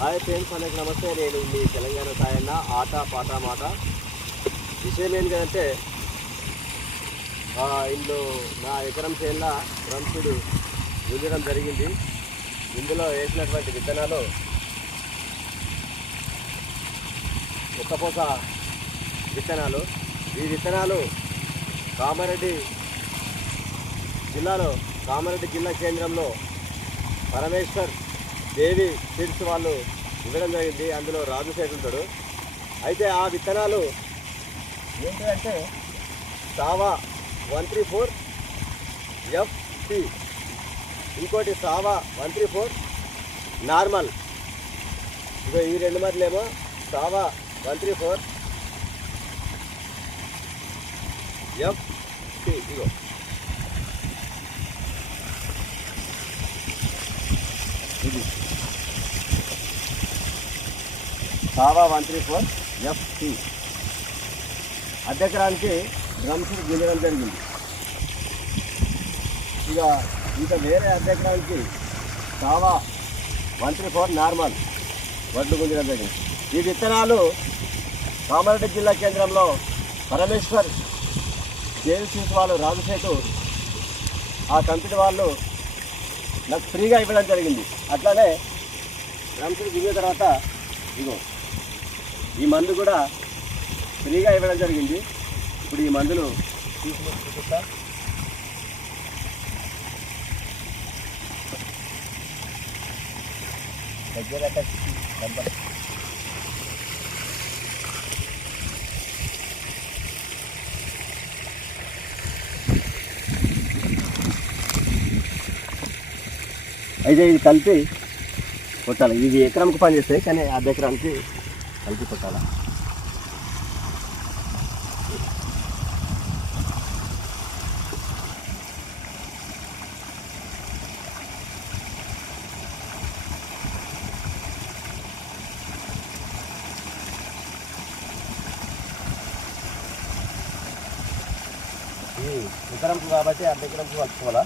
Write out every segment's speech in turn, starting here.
Hi friends, అందరికి నమస్తే. నేను మీ తెలంగాణ సాయన్న. ఆట పాట మాట విషయం ఏంటంటే, ఇందులో నా ఎకరం చేనుల డ్రమ్సుడు గుంజడం జరిగింది. ఇందులో వేసినటువంటి విత్తనాలు ఒక్కపోక విత్తనాలు. ఈ విత్తనాలు కామారెడ్డి జిల్లా కేంద్రంలో పరమేశ్వర్ దేవి సీడ్స్ వాళ్ళు ఇవ్వడం జరిగింది. అందులో రాజు సేట్ ఉంటాడు. అయితే ఆ విత్తనాలు ఏంటంటే సావా 134 FP, ఇంకోటి సావా 134 నార్మల్. ఇదో ఈ రెండు మధ్యలేమో సావా 134 FP. ఇగో ఇది సావా 134 FP. అర్ధెకరానికి డ్రమ్స్ గుంజడం జరిగింది. ఇక వేరే అర్ధెకరానికి సావా 134 నార్మల్ వడ్లు గుంజడం జరిగింది. ఈ విత్తనాలు కామారెడ్డి జిల్లా కేంద్రంలో పరమేశ్వర్ జేఎల్సీస్ వాళ్ళు రాజశేఖు ఆ కంపెనీ వాళ్ళు నాకు ఫ్రీగా ఇవ్వడం జరిగింది. అట్లానే డ్రమ్స్ గుంజిన తర్వాత ఇగో ఈ మందు కూడా ఫ్రీగా ఇవ్వడం జరిగింది. ఇప్పుడు ఈ మందులు చూపిస్తా. అయితే ఇది కలిపి కొట్టాలి. ఇది ఎకరానికి పని చేస్తాయి, కానీ అర్ధ ఎకరానికి కలిపి కొట్టాలి. ఇది ఎకరంకు కాబట్టి అర్ధ ఎకరంకు కలుపుకోవాలా.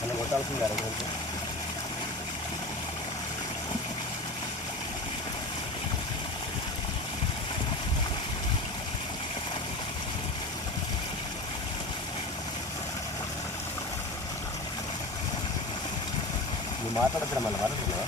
మనం కొట్టాల్సింది అరగ. నువ్వు మాట్లాడతారా మళ్ళీ మాట్లాడుతున్నావా?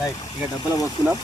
రైట్, ఇక డబ్బులు పోసుకున్నాం.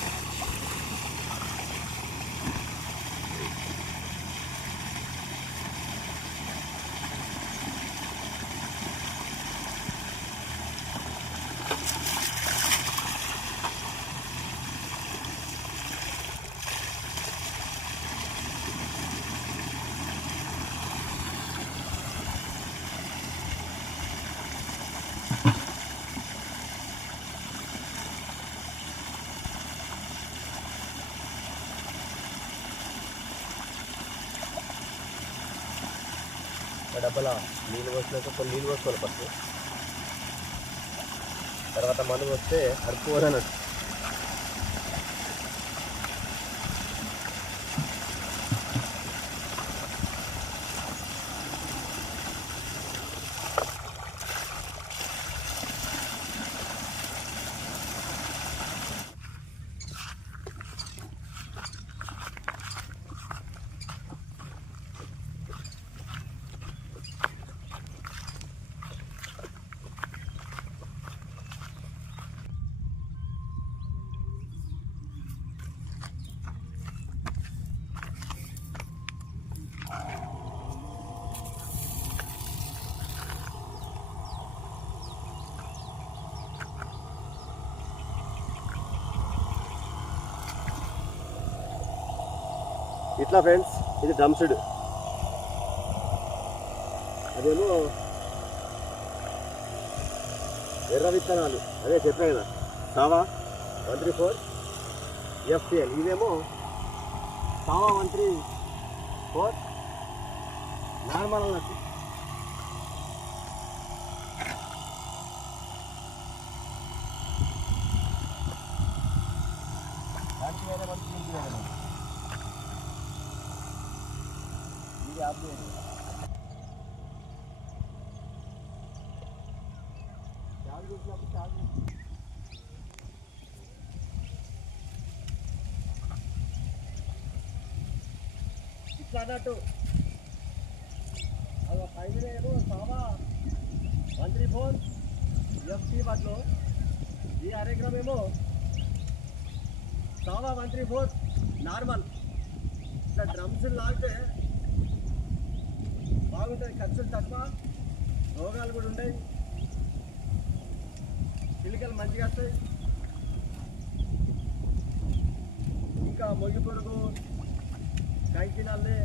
డబ్బల నీళ్ళు పోసినాక కొన్ని నీళ్ళు పోసుకోవాలి ఫస్ట్. తర్వాత మందు వస్తే అడుక్కోవాలన్నట్టు. ఇట్లా ఫ్రెండ్స్, ఇది డ్రమ్సుడ్. అదేమో ఎర్ర విత్తనాలు, అదే చెప్పే కదా సావా 134 FPL. ఇదేమో సావా 134 నార్మల్ అన్నట్టు. ఇట్లా అన్నట్టు అది హైవే ఏమో సావా 134 FT బట్లో ఈ అరెగ్రామ్ ఏమో సావా 134 నార్మల్. ఇట్లా డ్రమ్స్ లాగితే బాగుంటుంది, ఖర్చులు తక్కువ, రోగాలు కూడా ఉంటాయి, చిలికలు మంచిగా వస్తాయి. ఇంకా మొయ్యి పొడుగు, కంకినల్లి,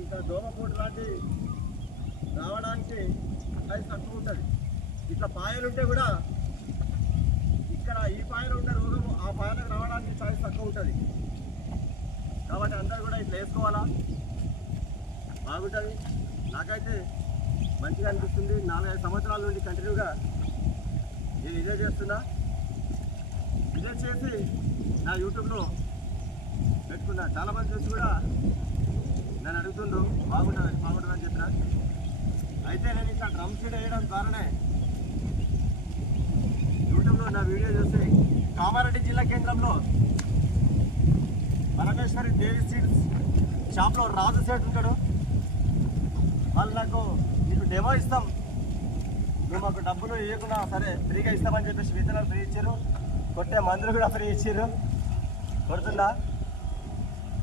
ఇంకా దోమపోటు లాంటి రావడానికి అది తక్కువ ఉంటుంది. ఇట్లా పాయలు ఉంటే కూడా ఇక్కడ ఈ పాయలు ఉండే రోగము ఆ పాయలకు రావడానికి సైజ్ తక్కువ ఉంటుంది. కాబట్టి అందరూ కూడా ఇట్లా వేసుకోవాలా, బాగుంటుంది. నాకైతే మంచిగా అనిపిస్తుంది. 4-5 సంవత్సరాల నుండి కంటిన్యూగా నేను ఇదే చేస్తున్నా. ఇదే చేసి నా యూట్యూబ్లో పెట్టుకున్నా. చాలామంది చూసి కూడా నన్ను అడుగుతుండ్రు బాగుంటుందని చెప్పిన. అయితే నేను ఇట్లా డ్రమ్ సీడ్ వేయడం ద్వారానే యూట్యూబ్లో నా వీడియో చూసి కామారెడ్డి జిల్లా కేంద్రంలో పరమేశ్వరి దేవి సీడ్స్ షాప్లో రాజు సేట్ ఉంటాడు. వాళ్ళు నాకు మీకు డెమో ఇస్తాం, మేము మాకు డబ్బులు ఇవ్వకుండా సరే ఫ్రీగా ఇస్తామని చెప్పేసి విత్తనాలు ఫ్రీ ఇచ్చారు, కొట్టే మందులు కూడా ఫ్రీ ఇచ్చారు. కొడుతుందా?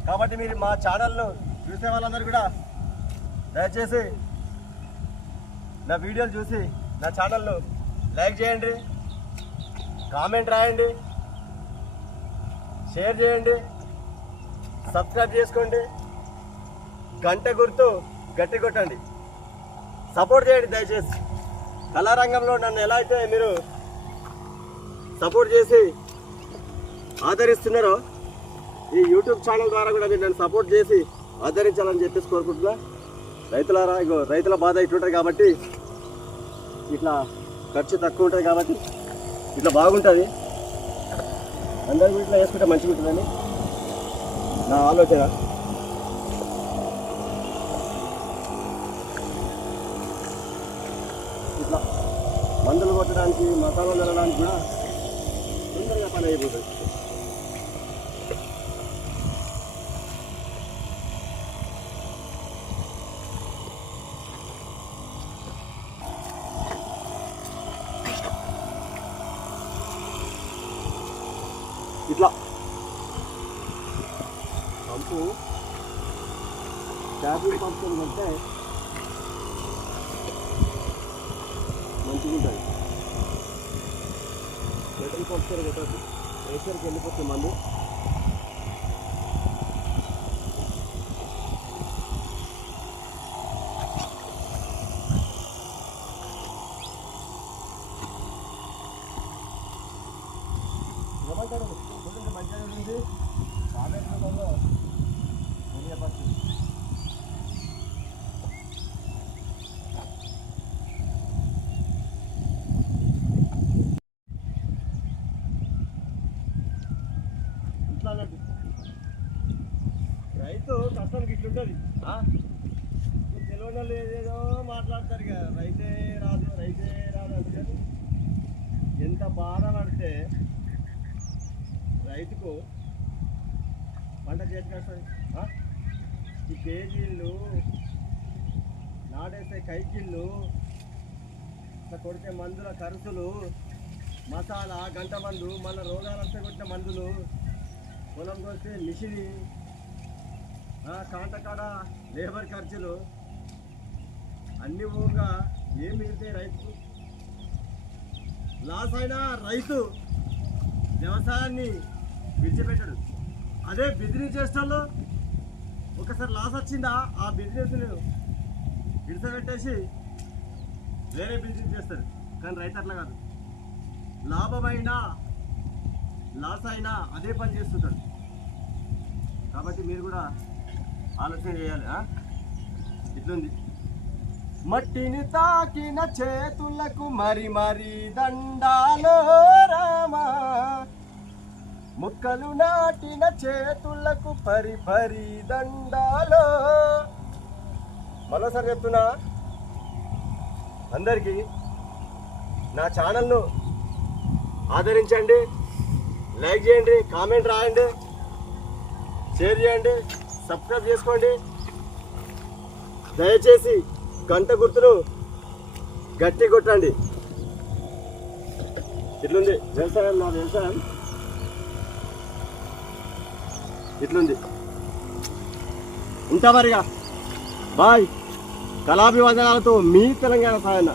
కాబట్టి మీరు మా ఛానల్ను చూసే వాళ్ళందరూ కూడా దయచేసి నా వీడియోలు చూసి నా ఛానల్ను లైక్ చేయండి, కామెంట్ రాయండి, షేర్ చేయండి, సబ్స్క్రైబ్ చేసుకోండి, గంట గుర్తు గట్టి కొట్టండి, సపోర్ట్ చేయండి దయచేసి. కళారంగంలో నన్ను ఎలా అయితే మీరు సపోర్ట్ చేసి ఆదరిస్తున్నారో ఈ యూట్యూబ్ ఛానల్ ద్వారా కూడా మీరు నన్ను సపోర్ట్ చేసి ఆదరించాలని చెప్పేసి కోరుకుంటున్నా. రైతులారా, ఇగో రైతుల బాధ ఇట్లుంటుంది కాబట్టి, ఇట్లా ఖర్చు తక్కువ ఉంటుంది కాబట్టి ఇట్లా బాగుంటుంది. అందరూ ఇట్లా వేసుకుంటే మంచిగా ఉంటుందని నా ఆలోచన. ఇట్లా మందులు కొట్టడానికి, మసాలాలు వెళ్ళడానికి కూడా తొందరగా పని అయిపోతుంది. ఇట్లా పంపు ట్యాపింగ్ పంపు అంటే మంచిగా ఉంటుంది. మెటల్ పంప్స్టర్ కొట్టద్దు, ప్రెషర్కి వెళ్ళిపోతుంది మందు. ఏమంటారు చూడండి, మంచిగా ఉంది. కావేరీలో తెలియపచ్చు. ఇట్లా అన్నట్టు రైతు కష్టానికి ఇట్లుంటుంది. తెలియని వాళ్ళు ఏదేదో మాట్లాడతారు ఇక, రైతే రాదు అంటే ఎంత బాధపడితే రైతుకు పంట చేతికి వస్తుంది. ఈ కేజీళ్ళు నాటేసే కైకిళ్ళు, ఇట్లా కొడితే మందుల ఖర్చులు, మసాలా, గంట మందు, మళ్ళీ రోగాలు వస్తే కొట్టిన మందులు, పొలం కొడితే మిషన్, కాంటకాడ లేబర్ ఖర్చులు అన్నీ పోగా ఏం మిగిలితే రైతుకు? లాస్ అయినా రైతు వ్యవసాయాన్ని విడిచిపెట్టాడు. అదే బిజినెస్ చేసేవాళ్ళు ఒకసారి లాస్ వచ్చిందా ఆ బిజినెస్ని విడిచిపెట్టేసి వేరే బిజినెస్ చేస్తాడు. కానీ రైతు అట్లా కాదు, లాభమైనా లాస్ అయినా అదే పని చేస్తుంటాడు. కాబట్టి మీరు కూడా ఆలోచన చేయాలి. ఇట్లుంది, మట్టిని తాకిన చేతులకు మరి మరి దండాలో రామా, మొక్కలు నాటిన చేతులకు పరి దండాలో. మరోసారి చెప్తున్నా అందరికీ, నా ఛానల్ను ఆదరించండి, లైక్ చేయండి, కామెంట్ రాయండి, షేర్ చేయండి, సబ్స్క్రైబ్ చేసుకోండి. దయచేసి గంట గుర్తును గట్టి కొట్టండి. ఇట్లుంది వ్యవసాయం, నా వ్యవసాయం ఇట్లుంది. ఉంటా మరిగా. బాయ్. కళాభివందనాలతో మీ తెలంగాణ సాయన్న.